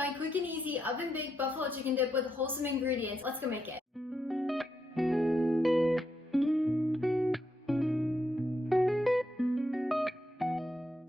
my quick and easy oven-baked buffalo chicken dip with wholesome ingredients. Let's go make it.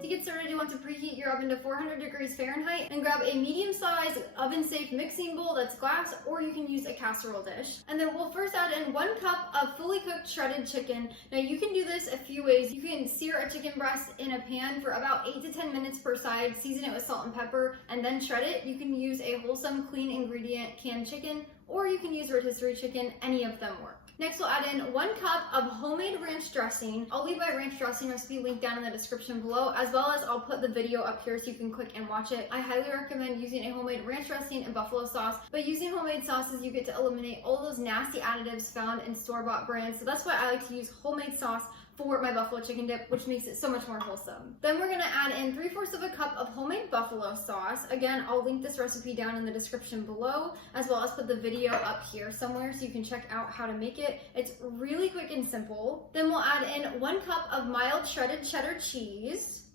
To get started, you want to preheat your oven to 400 degrees Fahrenheit and grab a medium-sized oven-safe mixing bowl that's glass, or you can use a casserole dish. And then we'll first add in 1 cup of fully cooked shredded chicken. Now you can do this a few ways. You can sear a chicken breast in a pan for about 8 to 10 minutes per side, season it with salt and pepper, and then shred it. You can use a wholesome, clean ingredient canned chicken, or you can use rotisserie chicken. Any of them work. Next, we'll add in 1 cup of homemade ranch dressing. I'll leave my ranch dressing recipe linked down in the description below, as well as I'll put the video up here so you can click and watch it. I highly recommend using a homemade ranch dressing and buffalo sauce. By using homemade sauces, you get to eliminate all those nasty additives found in store-bought brands. So that's why I like to use homemade sauce for my buffalo chicken dip, which makes it so much more wholesome. Then we're gonna add in 3/4 of a cup of homemade buffalo sauce. Again, I'll link this recipe down in the description below, as well as put the video up here somewhere so you can check out how to make it. It's really quick and simple. Then we'll add in 1 cup of mild shredded cheddar cheese.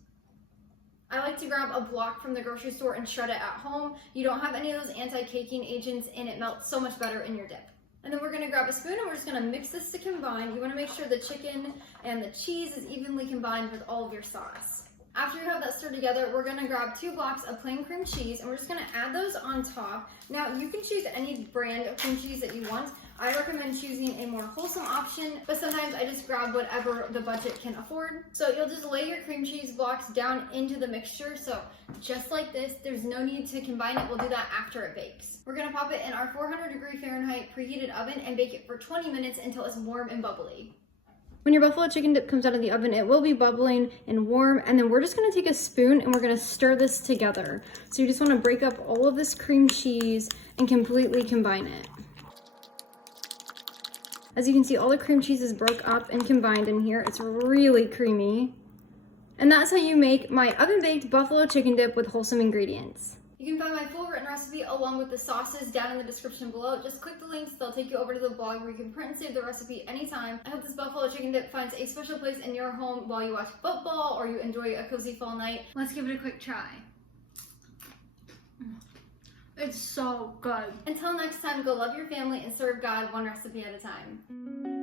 I like to grab a block from the grocery store and shred it at home. You don't have any of those anti-caking agents, and it melts so much better in your dip. And then we're gonna grab a spoon and we're just gonna mix this to combine. You wanna make sure the chicken and the cheese is evenly combined with all of your sauce. After you have that stirred together, we're gonna grab 2 blocks of plain cream cheese and we're just gonna add those on top. Now, you can choose any brand of cream cheese that you want. I recommend choosing a more wholesome option, but sometimes I just grab whatever the budget can afford. So you'll just lay your cream cheese blocks down into the mixture. So just like this, there's no need to combine it. We'll do that after it bakes. We're gonna pop it in our 400 degree Fahrenheit preheated oven and bake it for 20 minutes until it's warm and bubbly. When your buffalo chicken dip comes out of the oven, it will be bubbling and warm, and then we're just gonna take a spoon and we're gonna stir this together. So you just wanna break up all of this cream cheese and completely combine it. As you can see, all the cream cheese is broke up and combined in here. It's really creamy. And that's how you make my oven-baked buffalo chicken dip with wholesome ingredients. You can find my full written recipe along with the sauces down in the description below. Just click the links, they'll take you over to the blog where you can print and save the recipe anytime. I hope this buffalo chicken dip finds a special place in your home while you watch football or you enjoy a cozy fall night. Let's give it a quick try. It's so good. Until next time, go love your family and serve God one recipe at a time.